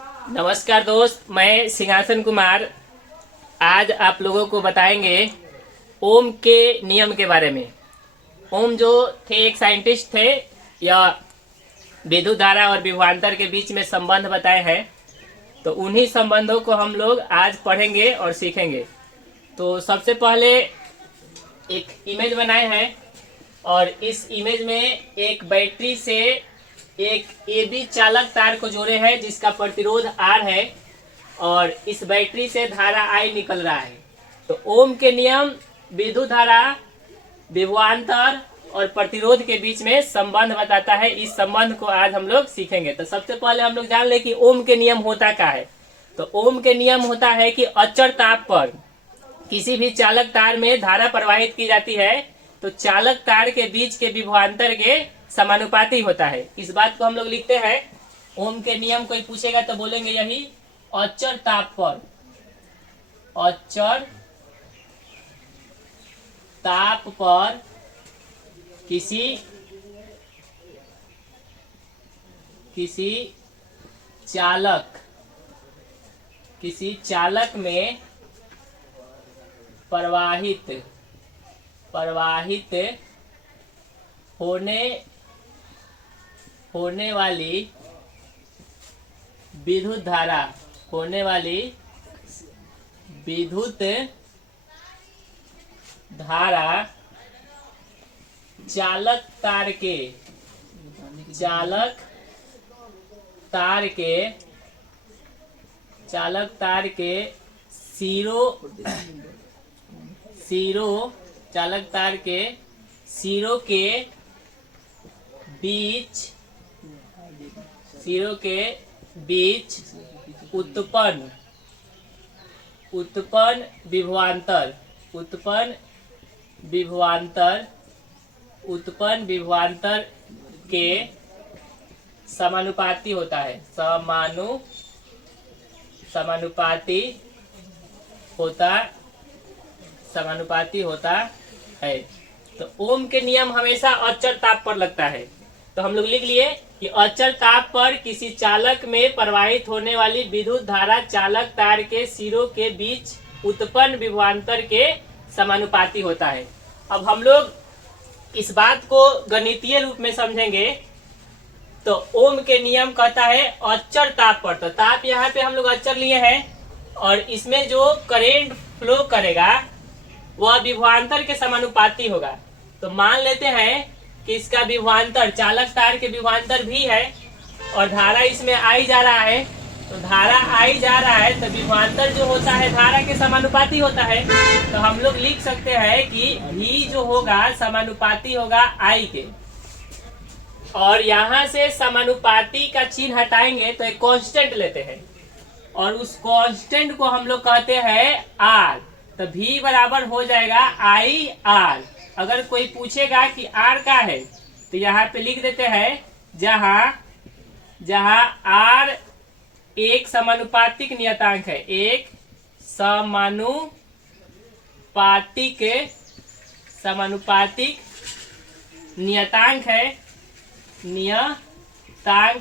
नमस्कार दोस्त, मैं सिंहासन कुमार आज आप लोगों को बताएंगे ओम के नियम के बारे में। ओम जो थे एक साइंटिस्ट थे, या विद्युत धारा और विभवांतर के बीच में संबंध बताए हैं। तो उन्हीं संबंधों को हम लोग आज पढ़ेंगे और सीखेंगे। तो सबसे पहले एक इमेज बनाए हैं और इस इमेज में एक बैटरी से एक AB चालक तार को जोड़े हैं जिसका प्रतिरोध R है और इस बैटरी से धारा I निकल रहा है। तो ओम के नियम विद्युत धारा, विभवांतर और प्रतिरोध के बीच में संबंध बताता है। इस संबंध को आज हम लोग सीखेंगे। तो सबसे पहले हम लोग जान ले कि ओम के नियम होता क्या है। तो ओम के नियम होता है कि अचर ताप पर किसी भी चालक तार में धारा प्रवाहित की जाती है तो चालक तार के बीच के विभवांतर के समानुपाती होता है। इस बात को हम लोग लिखते हैं। ओम के नियम कोई पूछेगा तो बोलेंगे यही, अचर ताप पर, अचर ताप पर किसी चालक में प्रवाहित होने वाली विद्युत धारा, चालक तार के सिरों के बीच उत्पन्न विभवांतर के समानुपाती होता है। समानुपाती होता है। तो ओम के नियम हमेशा अचर ताप पर लगता है। तो हम लोग लिख लिए कि अचर ताप पर किसी चालक में प्रवाहित होने वाली विद्युत धारा चालक तार के सिरों के बीच उत्पन्न विभवांतर के समानुपाती होता है। अब हम लोग इस बात को गणितीय रूप में समझेंगे। तो ओम के नियम कहता है अचर ताप पर, तो ताप यहाँ पे हम लोग अचर लिए हैं और इसमें जो करंट फ्लो करेगा वह विभवांतर के समानुपाती होगा। तो मान लेते हैं कि इसका विभवांतर, चालक तार के विभवांतर भी है और धारा इसमें आई जा रहा है। तो धारा आई जा रहा है तो विभवांतर जो होता है धारा के समानुपाती होता है। तो हम लोग लिख सकते हैं कि V जो होगा समानुपाती होगा I के, और यहाँ से समानुपाती का चिन्ह हटाएंगे तो एक कांस्टेंट लेते हैं और उस कांस्टेंट को हम लोग कहते हैं R। तो V बराबर हो जाएगा IR। अगर कोई पूछेगा कि R क्या है तो यहाँ पे लिख देते हैं, जहाँ R एक समानुपातिक नियतांक है, एक समानुपातिक नियतांक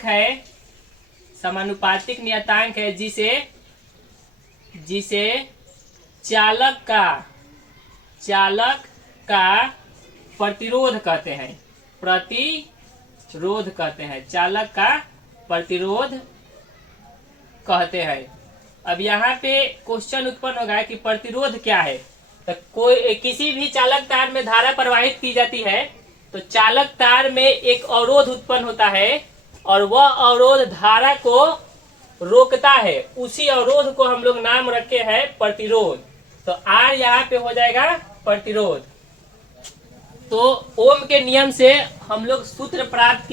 है, समानुपातिक नियतांक है जिसे चालक का प्रतिरोध कहते हैं, चालक का प्रतिरोध कहते हैं। अब यहाँ पे क्वेश्चन उत्पन्न होगा कि प्रतिरोध क्या है। तो किसी भी चालक तार में धारा प्रवाहित की जाती है तो चालक तार में एक अवरोध उत्पन्न होता है और वह अवरोध धारा को रोकता है। उसी अवरोध को हम लोग नाम रखे हैं प्रतिरोध। तो R यहाँ पे हो जाएगा प्रतिरोध। तो ओम के नियम से हम लोग सूत्र प्राप्त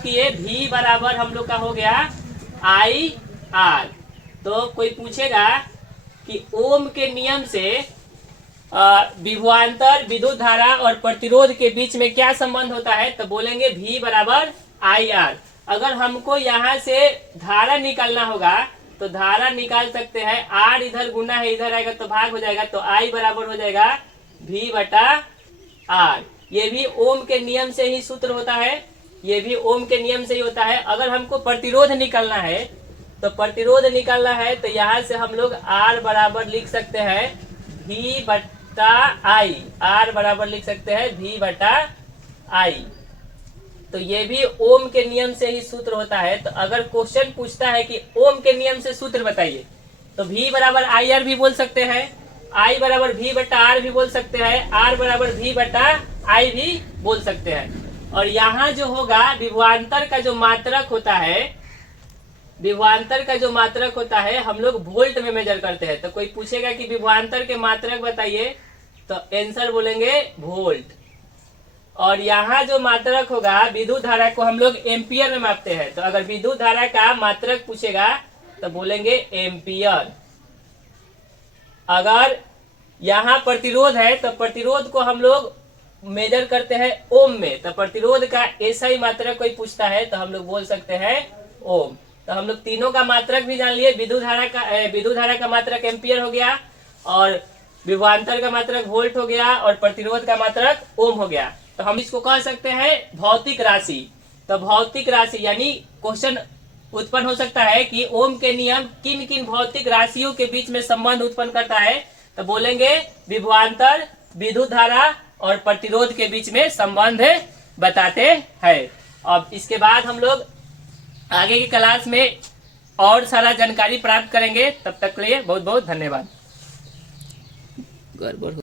किए, V बराबर हम लोग का हो गया IR। तो कोई पूछेगा कि ओम के नियम से विभवांतर, विद्युत धारा और प्रतिरोध के बीच में क्या संबंध होता है, तो बोलेंगे V बराबर IR। अगर हमको यहाँ से धारा निकालना होगा तो धारा निकाल सकते हैं। R इधर गुना है, इधर आएगा तो भाग हो जाएगा, तो I बराबर हो जाएगा V बटा R। ये भी ओम के नियम से ही सूत्र होता है। ये भी ओम के नियम से ही होता है। अगर हमको प्रतिरोध निकालना है तो यहाँ से हम लोग R बराबर लिख सकते हैं V बटा I, R बराबर लिख सकते हैं V बटा I। तो ये भी ओम के नियम से ही सूत्र होता है। तो अगर क्वेश्चन पूछता है कि ओम के नियम से सूत्र बताइए, तो V बराबर IR भी बोल सकते हैं, I बराबर V बटा R भी बोल सकते हैं, R बराबर V बटा I भी बोल सकते हैं। और यहाँ जो होगा विभवांतर का जो मात्रक होता है, हम लोग वोल्ट में मेजर करते हैं। तो कोई पूछेगा कि विभवांतर के मात्रक बताइए, तो आंसर बोलेंगे वोल्ट। और यहाँ जो मात्रक होगा विद्युत धारा को हम लोग एम्पियर में मापते हैं। तो अगर विद्युत धारा का मात्रक पूछेगा तो बोलेंगे एम्पियर। अगर यहाँ प्रतिरोध है तो प्रतिरोध को हम लोग मेजर करते हैं ओम में। तो प्रतिरोध का ऐसा ही मात्रक कोई पूछता है तो हम लोग बोल सकते हैं ओम। तो हम लोग तीनों का मात्रक भी जान लिए। विद्युत धारा का मात्रक एम्पियर हो गया, और विभवांतर का मात्रक वोल्ट हो गया, और प्रतिरोध का मात्रक ओम हो गया। तो हम इसको कह सकते हैं भौतिक राशि। तो भौतिक राशि यानी क्वेश्चन उत्पन्न हो सकता है कि ओम के नियम किन किन भौतिक राशियों के बीच में संबंध उत्पन्न करता है। तो बोलेंगे विभवांतर, विद्युत धारा और प्रतिरोध के बीच में संबंध बताते हैं। अब इसके बाद हम लोग आगे की क्लास में और सारा जानकारी प्राप्त करेंगे। तब तक के लिए बहुत बहुत धन्यवाद।